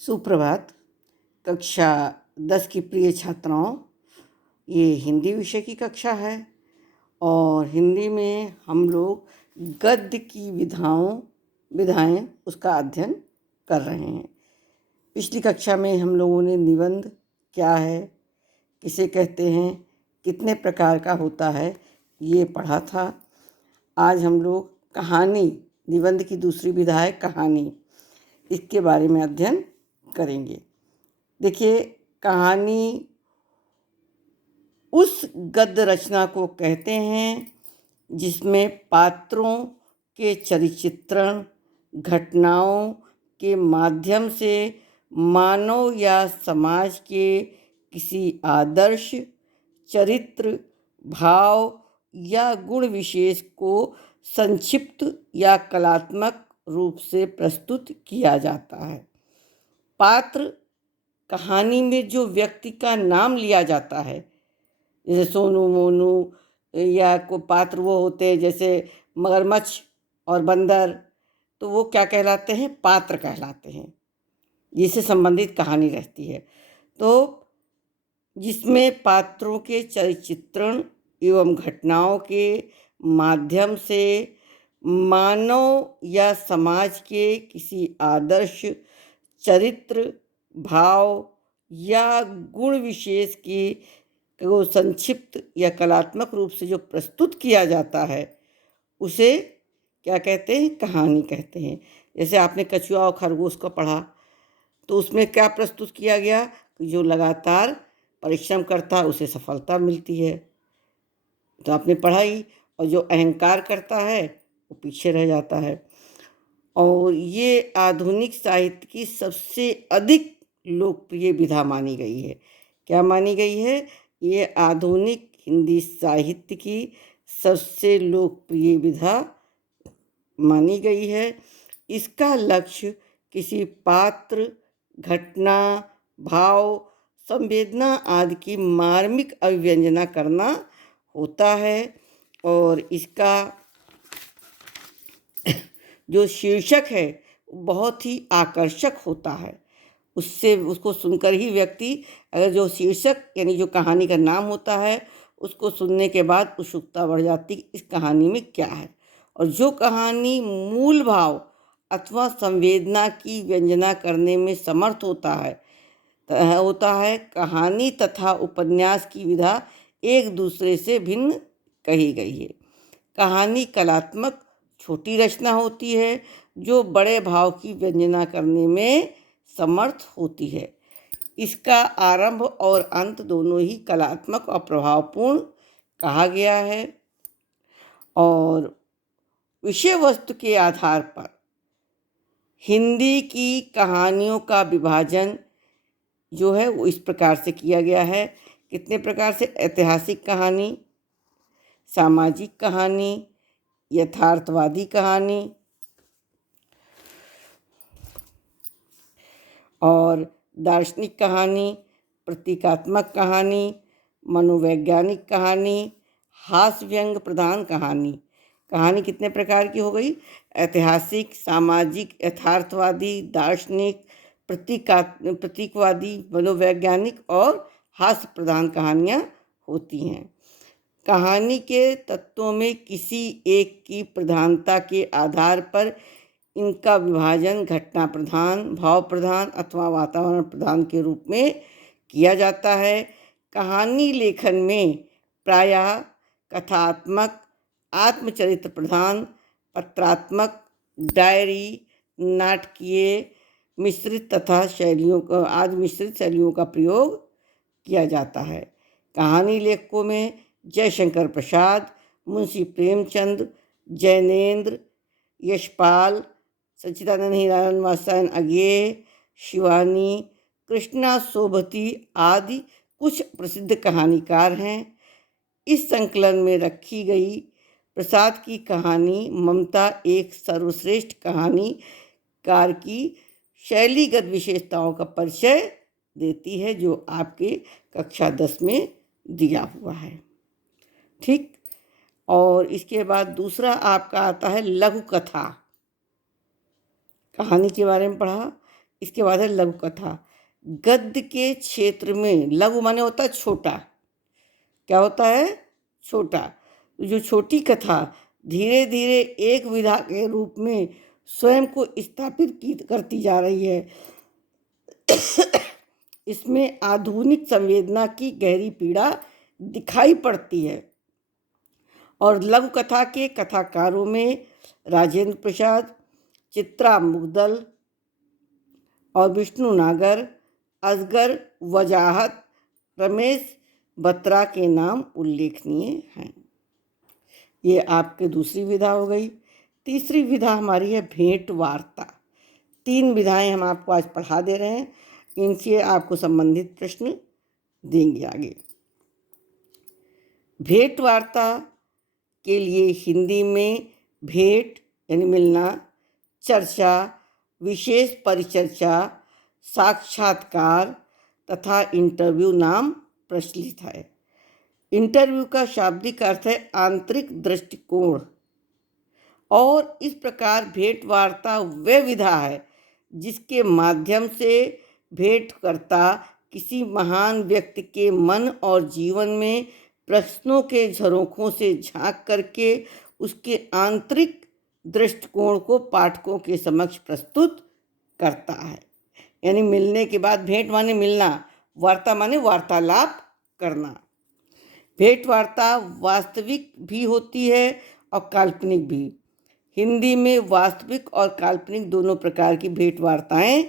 सुप्रभात। कक्षा 10 की प्रिय छात्राओं, ये हिंदी विषय की कक्षा है और हिंदी में हम लोग गद्य की विधाएं उसका अध्ययन कर रहे हैं। पिछली कक्षा में हम लोगों ने निबंध क्या है, किसे कहते हैं, कितने प्रकार का होता है, ये पढ़ा था। आज हम लोग कहानी, निबंध की दूसरी विधा है कहानी, इसके बारे में अध्ययन करेंगे। देखिए, कहानी उस गद्य रचना को कहते हैं जिसमें पात्रों के चरित्रण, घटनाओं के माध्यम से मानव या समाज के किसी आदर्श, चरित्र, भाव या गुण विशेष को संक्षिप्त या कलात्मक रूप से प्रस्तुत किया जाता है। पात्र, कहानी में जो व्यक्ति का नाम लिया जाता है, जैसे सोनू, मोनू, या को पात्र वो होते हैं जैसे मगरमच्छ और बंदर, तो वो क्या कहलाते हैं? पात्र कहलाते हैं, जिससे संबंधित कहानी रहती है। तो जिसमें पात्रों के चरित्रण एवं घटनाओं के माध्यम से मानव या समाज के किसी आदर्श, चरित्र, भाव या गुण विशेष को संक्षिप्त या कलात्मक रूप से जो प्रस्तुत किया जाता है, उसे क्या कहते हैं? कहानी कहते हैं। जैसे आपने कछुआ और खरगोश को पढ़ा, तो उसमें क्या प्रस्तुत किया गया? जो लगातार परिश्रम करता है उसे सफलता मिलती है, तो आपने पढ़ा ही। और जो अहंकार करता है वो पीछे रह जाता है। और ये आधुनिक साहित्य की सबसे अधिक लोकप्रिय विधा मानी गई है। क्या मानी गई है? ये आधुनिक हिंदी साहित्य की सबसे लोकप्रिय विधा मानी गई है। इसका लक्ष्य किसी पात्र, घटना, भाव, संवेदना आदि की मार्मिक अभिव्यंजना करना होता है। और इसका जो शीर्षक है बहुत ही आकर्षक होता है। उसको सुनकर ही व्यक्ति, अगर जो शीर्षक यानी जो कहानी का नाम होता है उसको सुनने के बाद उत्सुकता बढ़ जाती कि इस कहानी में क्या है। और जो कहानी मूल भाव अथवा संवेदना की व्यंजना करने में समर्थ होता है, कहानी तथा उपन्यास की विधा एक दूसरे से भिन्न कही गई है। कहानी कलात्मक छोटी रचना होती है जो बड़े भाव की व्यंजना करने में समर्थ होती है। इसका आरंभ और अंत दोनों ही कलात्मक और प्रभावपूर्ण कहा गया है। और विषय वस्तु के आधार पर हिंदी की कहानियों का विभाजन जो है वो इस प्रकार से किया गया है। कितने प्रकार से? ऐतिहासिक कहानी, सामाजिक कहानी, यथार्थवादी कहानी और दार्शनिक कहानी, प्रतीकात्मक कहानी, मनोवैज्ञानिक कहानी, हास्य व्यंग प्रधान कहानी। कहानी कितने प्रकार की हो गई? ऐतिहासिक, सामाजिक, यथार्थवादी, दार्शनिक, प्रतीकवादी, मनोवैज्ञानिक और हास्य प्रधान कहानियाँ होती हैं। कहानी के तत्वों में किसी एक की प्रधानता के आधार पर इनका विभाजन घटना प्रधान, भाव प्रधान अथवा वातावरण प्रधान के रूप में किया जाता है। कहानी लेखन में प्रायः कथात्मक, आत्मचरित्र प्रधान, पत्रात्मक, डायरी, नाटकीय मिश्रित शैलियों का प्रयोग किया जाता है। कहानी लेखकों में जयशंकर प्रसाद, मुंशी प्रेमचंद, जैनेन्द्र, यशपाल, सच्चिदानंद हीरानंद वात्स्यायन अज्ञेय, शिवानी, कृष्णा सोबती आदि कुछ प्रसिद्ध कहानीकार हैं। इस संकलन में रखी गई प्रसाद की कहानी ममता एक सर्वश्रेष्ठ कहानीकार की शैलीगत विशेषताओं का परिचय देती है, जो आपके कक्षा 10 में दिया हुआ है। ठीक। और इसके बाद दूसरा आपका आता है लघु कथा। कहानी के बारे में पढ़ा इसके बाद है लघु कथा। गद्य के क्षेत्र में लघु माने होता है छोटा, क्या होता है? छोटा। जो छोटी कथा धीरे धीरे एक विधा के रूप में स्वयं को स्थापित करती जा रही है। इसमें आधुनिक संवेदना की गहरी पीड़ा दिखाई पड़ती है। और लघु कथा के कथाकारों में राजेंद्र प्रसाद, चित्रा मुगदल और विष्णु नागर, असगर वजाहत, रमेश बत्रा के नाम उल्लेखनीय हैं। ये आपके दूसरी विधा हो गई। तीसरी विधा हमारी है भेंट वार्ता। 3 विधाएं हम आपको आज पढ़ा दे रहे हैं, इनसे आपको संबंधित प्रश्न देंगे आगे। भेंट वार्ता के लिए हिंदी में भेंट यानी मिलना, चर्चा, विशेष परिचर्चा, साक्षात्कार तथा इंटरव्यू नाम प्रचलित है। इंटरव्यू का शाब्दिक अर्थ है आंतरिक दृष्टिकोण, और इस प्रकार भेंट वार्ता वह विधा है जिसके माध्यम से भेंटकर्ता किसी महान व्यक्ति के मन और जीवन में प्रश्नों के झरोखों से झांक करके उसके आंतरिक दृष्टिकोण को पाठकों के समक्ष प्रस्तुत करता है। यानी मिलने के बाद, भेंट माने मिलना, वार्ता माने वार्तालाप करना। भेंट वार्ता वास्तविक भी होती है और काल्पनिक भी। हिंदी में वास्तविक और काल्पनिक दोनों प्रकार की भेंट वार्ताएं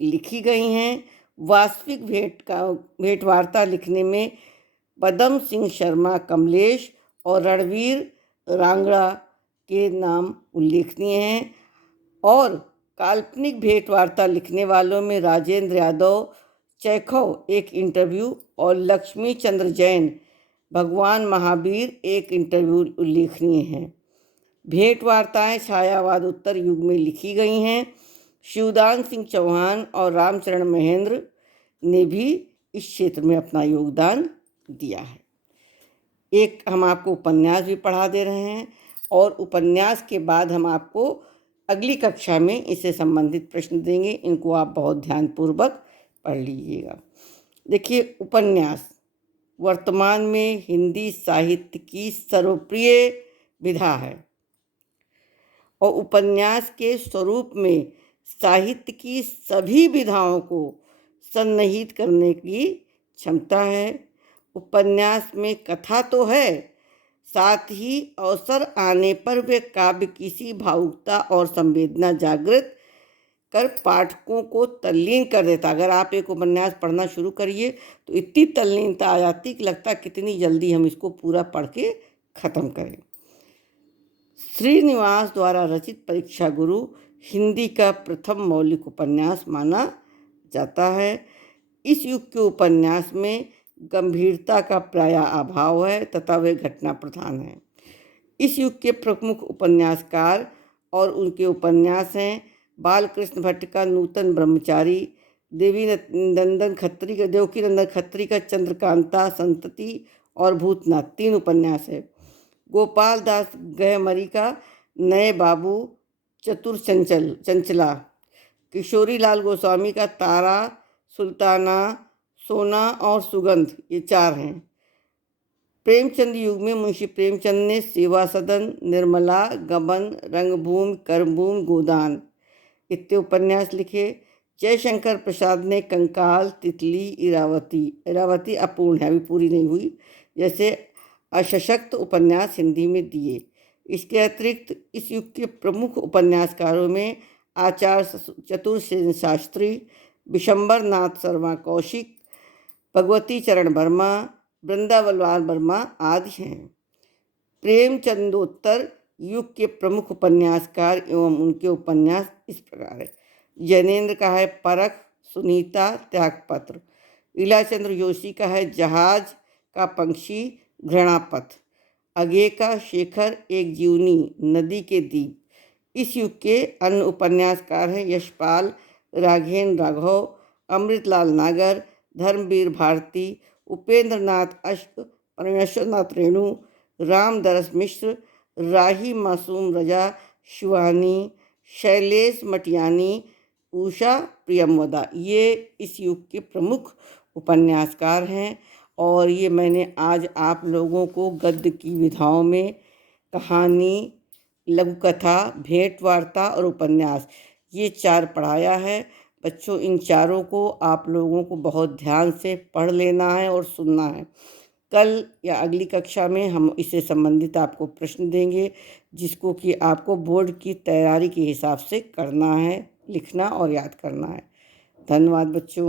लिखी गई हैं। वास्तविक भेंट वार्ता लिखने में पदम सिंह शर्मा कमलेश और रणवीर रांगड़ा के नाम उल्लेखनीय हैं। और काल्पनिक भेंट वार्ता लिखने वालों में राजेंद्र यादव चैखव एक इंटरव्यू और लक्ष्मी चंद्र जैन भगवान महावीर एक इंटरव्यू उल्लेखनीय हैं। भेंट वार्ताएं छायावाद उत्तर युग में लिखी गई हैं। शिवदान सिंह चौहान और रामचरण महेंद्र ने भी इस क्षेत्र में अपना योगदान दिया है। एक हम आपको उपन्यास भी पढ़ा दे रहे हैं, और उपन्यास के बाद हम आपको अगली कक्षा में इससे संबंधित प्रश्न देंगे। इनको आप बहुत ध्यानपूर्वक पढ़ लीजिएगा। देखिए, उपन्यास वर्तमान में हिंदी साहित्य की सर्वप्रिय विधा है, और उपन्यास के स्वरूप में साहित्य की सभी विधाओं को सन्निहित करने की क्षमता है। उपन्यास में कथा तो है, साथ ही अवसर आने पर वे काव्य किसी भावुकता और संवेदना जागृत कर पाठकों को तल्लीन कर देता। अगर आप एक उपन्यास पढ़ना शुरू करिए तो इतनी तल्लीनता आ जाती कि लगता कितनी जल्दी हम इसको पूरा पढ़ के ख़त्म करें। श्रीनिवास द्वारा रचित परीक्षा गुरु हिंदी का प्रथम मौलिक उपन्यास माना जाता है। इस युग के उपन्यास में गंभीरता का प्रायः अभाव है तथा वे घटना प्रधान हैं। इस युग के प्रमुख उपन्यासकार और उनके उपन्यास हैं बालकृष्ण भट्ट का नूतन ब्रह्मचारी, देवकीनंदन खत्री का चंद्रकांता संतति और भूतनाथ, 3 उपन्यास है। गोपाल दास गहमरी का नए बाबू चतुर चंचला, किशोरी लाल गोस्वामी का तारा, सुल्ताना, सोना और सुगंध, ये 4 हैं। प्रेमचंद युग में मुंशी प्रेमचंद ने सेवा सदन, निर्मला, गबन, रंगभूमि, कर्मभूमि, गोदान इत्यादि उपन्यास लिखे। जयशंकर प्रसाद ने कंकाल, तितली, इरावती अपूर्ण है, अभी पूरी नहीं हुई, जैसे अशक्त उपन्यास हिंदी में दिए। इसके अतिरिक्त इस युग के प्रमुख उपन्यासकारों में आचार्य चतुरसेन शास्त्री, विशंबर नाथ शर्मा कौशिक, भगवती चरण वर्मा, वृंदावनलाल वर्मा आदि हैं। प्रेमचंदोत्तर युग के प्रमुख उपन्यासकार एवं उनके उपन्यास इस प्रकार है। जैनेन्द्र का है परख, सुनीता, त्यागपत्र। इलाचंद्र जोशी का है जहाज का पंक्षी, घृणापथ। अगे का शेखर एक जीवनी, नदी के दीप। इस युग के अन्य उपन्यासकार हैं यशपाल, राघवेंद्र राघव, अमृतलाल नागर, धर्मवीर भारती, उपेंद्र नाथ अश्क, परमेश्वरनाथ रेणु, रामदरस मिश्र, राही मासूम रजा, शिवानी, शैलेश मटियानी, उषा प्रियंवदा, ये इस युग के प्रमुख उपन्यासकार हैं। और ये मैंने आज आप लोगों को गद्य की विधाओं में कहानी, लघु कथा, भेंट वार्ता और उपन्यास, ये 4 पढ़ाया है। बच्चों, इन चारों को आप लोगों को बहुत ध्यान से पढ़ लेना है और सुनना है। कल या अगली कक्षा में हम इससे संबंधित आपको प्रश्न देंगे, जिसको कि आपको बोर्ड की तैयारी के हिसाब से करना है, लिखना और याद करना है। धन्यवाद बच्चों।